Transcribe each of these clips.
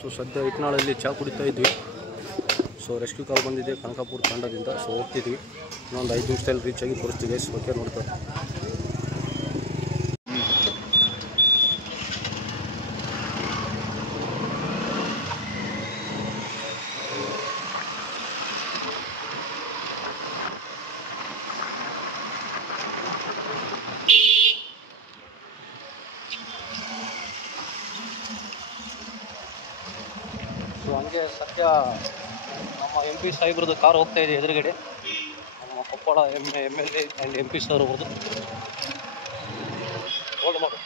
So ಸದ್ಯ ಇಟ್ನಾಳಲ್ಲಿ ಚಹಾ ಕುಡಿತಾ ಇದ್ವಿ. ಸೊ ರೆಸ್ಕ್ಯೂ ಕಾಲ್ ಬಂದಿದೆ ಕನಕಾಪುರ ತಂಡದಿಂದ. ಸೊ ಹೋಗ್ತಿದ್ವಿ, ಇನ್ನೊಂದು 5 ನಿಮಿಷದಲ್ಲಿ ರೀಚ್ ಆಗಿ ತೋರಿಸ್ತೀವಿ. ಓಕೆ ನೋಡ್ತಾರೆ. ಸೊ ಹಂಗೆ ಸದ್ಯ ನಮ್ಮ MP ಸಾಹೇಬ್ರದ್ದು ಕಾರ್ ಹೋಗ್ತಾ ಇದೆ ಎದುರುಗಡೆ. ನಮ್ಮ Koppal MLA and MP sir ಅವ್ರದ್ದು. ಹೋಲ್ಡ್ ಮಾಡು.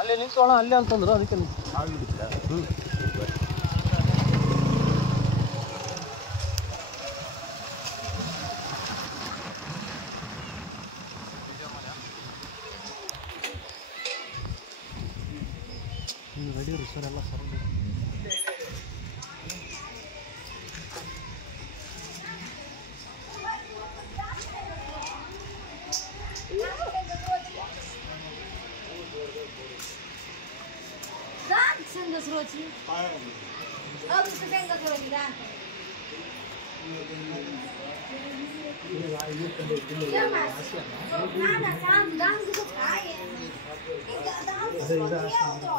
ಅಲ್ಲೇ ನಿಲ್ಸೋಣ ಅಲ್ಲೇ ಅಂತಂದ್ರು, ಅದಕ್ಕೆ ರೆಡಿ ಸರ್ ಎಲ್ಲ sir. Sroci. Oh, bisa tengok sroci dah. Ya mas. Nada, dah itu kaya. Enggak dah itu.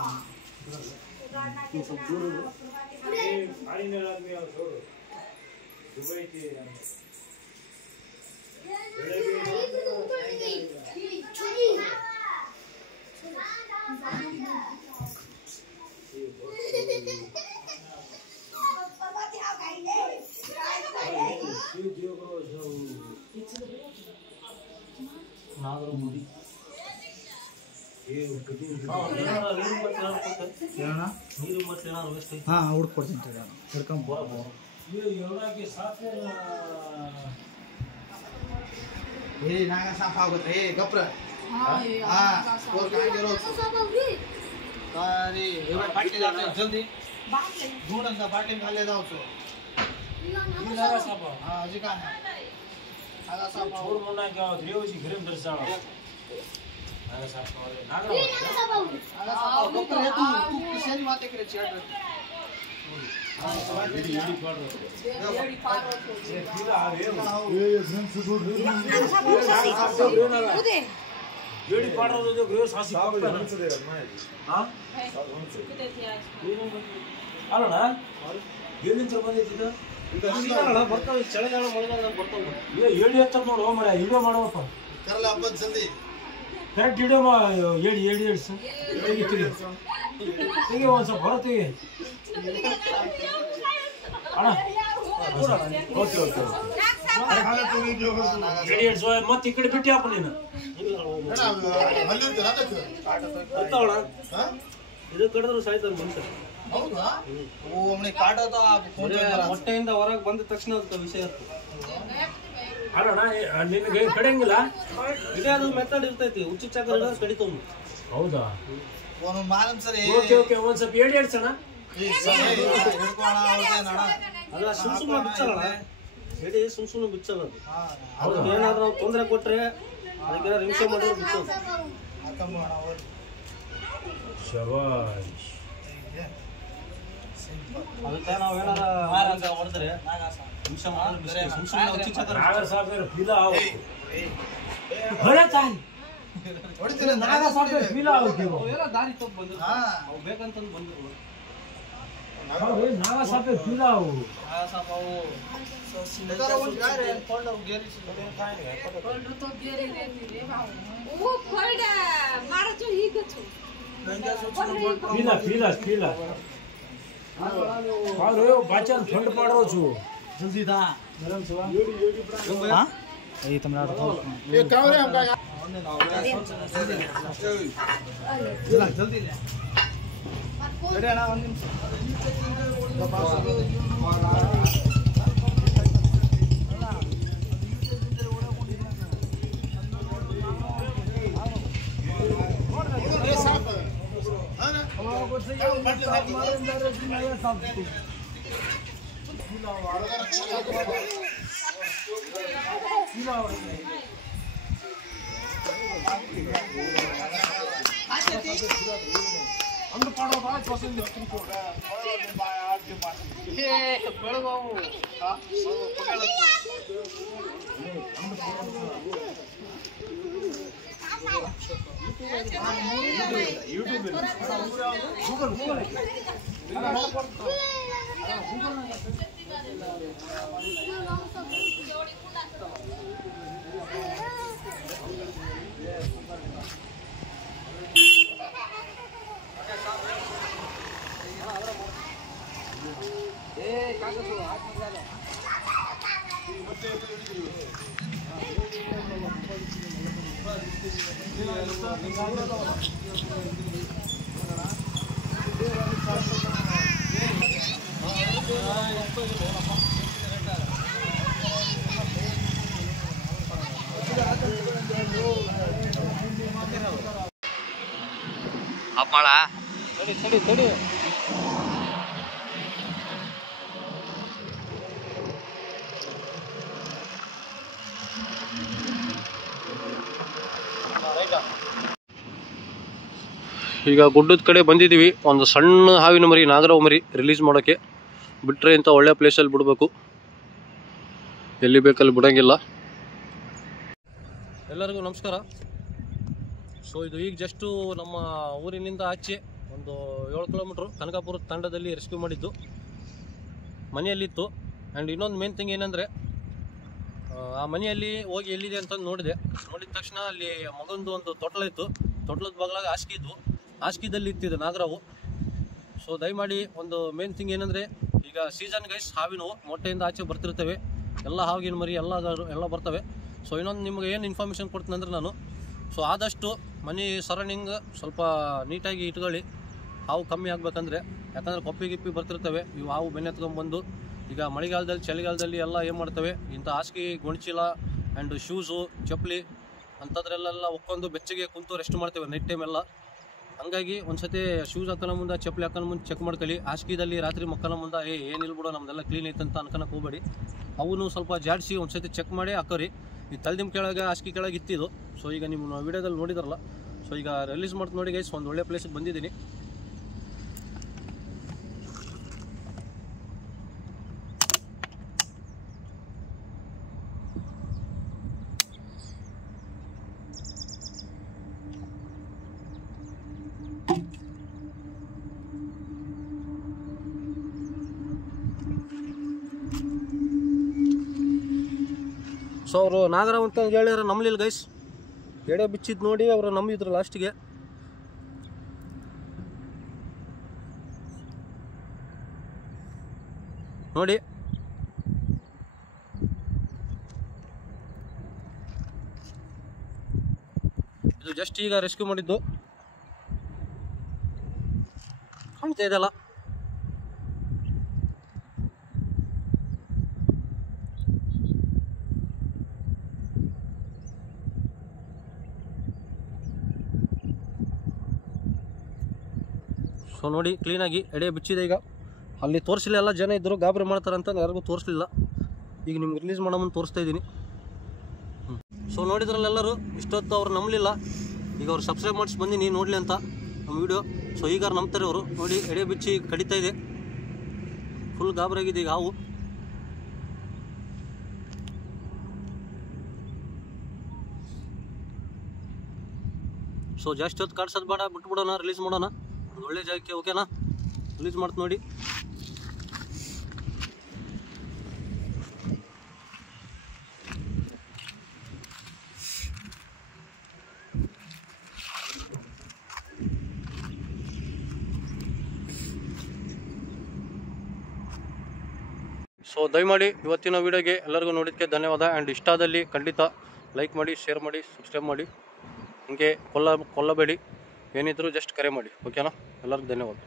पानी में लग गया छोड़ो दुबई के हाँ ಹುಡ್ಕೊಡ್ತೀನಿ ಹಿಡ್ಕೊಂಬ ಯೋಗಕ್ಕೆ ಸಾಥ್ ಏ ನಾಗ ಸಾಫ್ ಆಗುತ್ತೆ ಏ ಗಪ್ರ हाँ और कहाँ गिरो अरे ये बाटी जाते हैं जल्दी ढूंढ अंदर बाटी में ले जाओ तो ये नागा साफ हाँ जी कहाँ है नागा साफ छोड़ मुन्ना क्या हो द्रियो जी घर में दर्श जाओ नागा साफ और नागा साफ डॉक्टर है तू किसी की बातें करे चेयर हाँ येडी पार येडी पार ये पूरा आ गए ये फ्रेंड सुबह येडी पार जो ग्रेस हासी हाँ ಅಲ್ಲ ಎಲ್ಲಿಂದ ಬಂದಿತ್ತು ಈಗ ಸೀತಾಳ ಬರ್ತಾವೆ ಚಳಿಗಾಲ ಮಳೆಗಾಲ ಬರ್ತಾವೆ ಏಡಿ ಹತ್ರ ನೋಡು ಮರ ವಿಡಿಯೋ ಮಾಡುವಪ್ಪ ಕರಲ ಹಬ್ಬ ಜಲ್ದಿ ಕರೆಕ್ಟ್ ವಿಡಿಯೋ ಏಡಿ ಸರ್ ತೆಗಿ ಒಂದು ಸ್ವಲ್ಪ ಹೊರ ತೆಗಿ ಅಣ್ಣ ಓಕೆ ಓಕೆ ಏಡಿ ಮತ್ತೆ ಈ ಕಡೆ ಬಿಟ್ಟು ಹಾಪ ನೀನು ಗೊತ್ತಾವಣ ಇದು ಕಡಿದ್ರು ಸಾಯ್ತಾರೆ ಮನುಷ್ಯ ಹೌದಾ ಓ ಅವನಿಗೆ ಕಾಟೋದು ಮೊಟ್ಟೆಯಿಂದ ಹೊರಗೆ ಬಂದ ತಕ್ಷಣ ವಿಷಯ ಇರ್ತದೆ ಅಲ್ಲಣ್ಣ ನಿನಗೆ ಕಡಿಯಂಗಿಲ್ಲ ಇದೇ ಅದು ಮೆಥಡ್ ಇರ್ತೈತಿ ಹುಚ್ಚುಚ್ಚಾಕ ಕಡಿತವ್ ಹೌದಾ ಒಂದೊಂದು ಮಾಲಮ್ ಸರಿ ಓಕೆ ಓಕೆ ಒಂದ್ ಸ್ವಲ್ಪ ಏಡಿ ಹೇಳ್ಸೋಣ ಅಲ್ಲ ಸುಮ್ಸುಮ್ನೆ ಬಿಚ್ಚಲ್ಲ ಎಡಿ ಸುಮ್ಸುಮ್ನೆ ಬಿಚ್ಚಲ್ಲ ಅದು ಏನಾದ್ರೂ ತೊಂದರೆ ಕೊಟ್ರೆ ಅದಕ್ಕೆ ನಿಮಿಷ ಮಾಡಿದ್ರೆ ಬಿಚ್ಚೋದು ಶಬಾಷ್ ಅದಕ್ಕೆ ನಾವು ಏನಾರ ಹೊಡೆದ್ರೆ ನಿಮಿಷ ಮಾಡಿದ್ರೆ ಸುಮ್ಸುಮ್ನೆ ಹುಚ್ಚುಚ್ಚಾಕ ನಾಗರ ಸಾಹೇಬ್ರ ಫೀಲ ಬರೇ ತಾಯಿ ಹೊಡಿತೀರ ನಾಗರ ಸಾಹೇಬ್ರ ಫೀಲ ಆಗುತ್ತೆ ಎಲ್ಲ ದಾರಿ ತಪ್ಪು ಬಂದ್ರು ಅವು ಬೇಕಂತಂದು ಬಂದ್ರು ನಾಗರ ಸಾಹೇಬ್ರ ಫೀಲ ಅವು ನಾಗರ ಸಾಹೇಬ್ ಅವು बाचा ठंड पड़ो छु जल्दी दा गरम छवा हां ए तमरा ए कावरे हमका जल्दी ले रेडी आना ಒಂದು ನಿಮಿಷ ಅಪ್ಪಳ ತಡಿ ತಡಿ ತಡಿ ಈಗ ಗುಡ್ಡದ ಕಡೆ ಬಂದಿದ್ದೀವಿ. ಒಂದು ಸಣ್ಣ ಹಾವಿನ ಮರಿ, ನಾಗರವ ಮರಿ ರಿಲೀಸ್ ಮಾಡೋಕ್ಕೆ. ಬಿಟ್ಟರೆ ಇಂಥ ಒಳ್ಳೆ ಪ್ಲೇಸಲ್ಲಿ ಬಿಡಬೇಕು, ಎಲ್ಲಿ ಬೇಕಲ್ಲಿ ಬಿಡೋಂಗಿಲ್ಲ. ಎಲ್ಲರಿಗೂ ನಮಸ್ಕಾರ. ಸೊ ಇದು ಈಗ ಜಸ್ಟು ನಮ್ಮ ಊರಿನಿಂದ ಆಚೆ ಒಂದು 7 ಕಿಲೋಮೀಟ್ರು ಕನಕಾಪುರ ತಂಡದಲ್ಲಿ ರೆಸ್ಕ್ಯೂ ಮಾಡಿದ್ದು. ಮನೆಯಲ್ಲಿತ್ತು. ಆ್ಯಂಡ್ ಇನ್ನೊಂದು ಮೇನ್ ಥಿಂಗ್ ಏನಂದರೆ, ಆ ಮನೆಯಲ್ಲಿ ಹೋಗಿ ಎಲ್ಲಿದೆ ಅಂತ ನೋಡಿದ ತಕ್ಷಣ ಅಲ್ಲಿ ಮಗಂದು ಒಂದು ತೊಟ್ಲಿತ್ತು. ತೊಟ್ಲದ ಬಗಲಾಗ ಹಾಸಿಗೆ ಇದ್ವು. ಹಾಸಿಗೆದಲ್ಲಿ ಇತ್ತಿದೆ ನಾಗರವು. ಸೊ ದಯಮಾಡಿ ಒಂದು ಮೇನ್ ಥಿಂಗ್ ಏನಂದರೆ, ಈಗ ಸೀಸನ್ ಗೈಸ್ ಹಾವಿನವು ಮೊಟ್ಟೆಯಿಂದ ಆಚೆ ಬರ್ತಿರ್ತವೆ. ಎಲ್ಲ ಹಾವಿನ ಮರಿ ಎಲ್ಲ ಬರ್ತವೆ. ಸೊ ಇನ್ನೊಂದು ನಿಮಗೆ ಏನು ಇನ್ಫಾರ್ಮೇಷನ್ ಕೊಡ್ತೀನಿ ಅಂದರೆ ನಾನು, ಸೊ ಆದಷ್ಟು ಮನೆ ಸರೌಂಡಿಂಗ್ ಸ್ವಲ್ಪ ನೀಟಾಗಿ ಇಟ್ಕೊಳ್ಳಿ. ಹಾವು ಕಮ್ಮಿ ಆಗಬೇಕಂದ್ರೆ, ಯಾಕಂದರೆ ಕೊಪ್ಪಿ ಗಿಪ್ಪಿ ಬರ್ತಿರ್ತವೆ. ಇವು ಹಾವು ಬೆನ್ನೆತ್ಕೊಂಡ್ಬಂದು ಈಗ ಮಳೆಗಾಲದಲ್ಲಿ ಚಳಿಗಾಲದಲ್ಲಿ ಎಲ್ಲ ಏನು ಮಾಡ್ತವೆ, ಇಂಥ ಹಾಸಿಗೆ, ಗೊಂಚೀಲ ಆ್ಯಂಡ್ ಶೂಸು, ಚಪ್ಪಲಿ ಅಂಥದ್ರಲ್ಲೆಲ್ಲ ಒಕ್ಕೊಂಡು ಬೆಚ್ಚಗೆ ಕುಂತು ರೆಸ್ಟ್ ಮಾಡ್ತೇವೆ ನೈಟ್ ಟೈಮೆಲ್ಲ. ಹಂಗಾಗಿ ಒಂದು ಸತಿ ಶೂಸ್ ಹಾಕೋಣ ಮುಂದೆ, ಚಪ್ಪಲಿ ಹಾಕೋಣ ಮುಂದೆ ಚೆಕ್ ಮಾಡ್ಕೊಳ್ಳಿ. ಹಾಸಿಗೆದಲ್ಲಿ ರಾತ್ರಿ ಮಕ್ಕಳ ಮುಂದೆ ಏನಿಲ್ಲ ಬಿಡೋ ನಮ್ದೆಲ್ಲ ಕ್ಲೀನ್ ಐತೆ ಅಂತ ಅನ್ಕೊಳಕ್ಕೆ ಹೋಗಬೇಡಿ. ಅವನು ಸ್ವಲ್ಪ ಜಾಡಿಸಿ ಒಂದು ಸತಿ ಚೆಕ್ ಮಾಡಿ ಹಾಕೋರಿ. ಈ ತಲೆದಿಮ್ ಕೆಳಗೆ ಹಾಸಿಗೆ ಕೆಳಗೆ ಇತ್ತಿದ್ದು. ಸೊ ಈಗ ನಿಮ್ಮ ವಿಡಿಯೋದಲ್ಲಿ ನೋಡಿದಾರಲ್ಲ, ಸೊ ಈಗ ರಿಲೀಸ್ ಮಾಡ್ತು ನೋಡಿ ಗೈಸ್. ಒಂದು ಒಳ್ಳೆ ಪ್ಲೇಸಿಗೆ ಬಂದಿದ್ದೀನಿ. ಸೊ ಅವರು ನಾಗರಾವ್ ಅಂತ ಹೇಳಿದ್ರೆ ನಂಬಲಿಲ್ಲ ಗೈಸ್. ಎಡೆ ಬಿಚ್ಚಿದ್ದು ನೋಡಿ ಅವರು ನಂಬಿದ್ರು ಲಾಸ್ಟಿಗೆ. ನೋಡಿ ಇದು ಜಸ್ಟ್ ಈಗ ರೆಸ್ಕ್ಯೂ ಮಾಡಿದ್ದು, ಕಾಣ್ತಾ ಇದೆಯಲ್ಲ. ಸೊ ನೋಡಿ ಕ್ಲೀನಾಗಿ ಎಡೆ ಬಿಚ್ಚಿದೆ. ಈಗ ಅಲ್ಲಿ ತೋರಿಸಲಿಲ್ಲ, ಎಲ್ಲ ಜನ ಇದ್ದರು ಗಾಬರಿ ಮಾಡ್ತಾರೆ ಅಂತ ಯಾರಿಗೂ ತೋರಿಸಲಿಲ್ಲ. ಈಗ ನಿಮ್ಗೆ ರಿಲೀಸ್ ಮಾಡೋ ಮುಂದೆ ತೋರಿಸ್ತಾ ಇದ್ದೀನಿ. ಸೊ ನೋಡಿದ್ರಲ್ಲೆಲ್ಲರೂ ಇಷ್ಟೊತ್ತು ಅವ್ರು ನಂಬಲಿಲ್ಲ. ಈಗ ಅವ್ರು ಸಬ್ಸ್ಕ್ರೈಬ್ ಮಾಡಿಸಿ ಬಂದೀನಿ ನೋಡಲಿ ಅಂತ ನಮ್ಮ ವಿಡಿಯೋ. ಸೊ ಈಗ ನಂಬ್ತಾರೆ ಅವರು. ನೋಡಿ ಎಡೆ ಬಿಚ್ಚಿ ಕಡಿತಾ ಇದೆ, ಫುಲ್ ಗಾಬರಿ ಆಗಿದೆ ಈಗ ಹಾವು. ಸೊ ಜಾಸ್ತಿ ಹೊತ್ತು ಕಾಡ್ಸೋದು ಬೇಡ, ಬಿಟ್ಬಿಡೋಣ, ರಿಲೀಸ್ ಮಾಡೋಣ ಒಂದು ಒಳ್ಳೆ ಜಾಗಕ್ಕೆ. ಓಕೆನಾ? ರಿಲೀಸ್ ಮಾಡ್ತು ನೋಡಿ. ಸೊ ದಯಮಾಡಿ ಇವತ್ತಿನ ವೀಡಿಯೋಗೆ ಎಲ್ಲರಿಗೂ ನೋಡಿದ್ದಕ್ಕೆ ಧನ್ಯವಾದ. ಆ್ಯಂಡ್ ಇಷ್ಟ ಆದಲ್ಲಿ ಖಂಡಿತ ಲೈಕ್ ಮಾಡಿ, ಶೇರ್ ಮಾಡಿ, ಸಬ್ಸ್ಕ್ರೈಬ್ ಮಾಡಿ. ಹೀಗೆ ಕೊಲ್ಲಬೇಡಿ, ಏನಿದ್ರು ಜಸ್ಟ್ ಕರೆ ಮಾಡಿ. ಓಕೆನಾ? ಎಲ್ಲರಿಗೂ ಧನ್ಯವಾದ.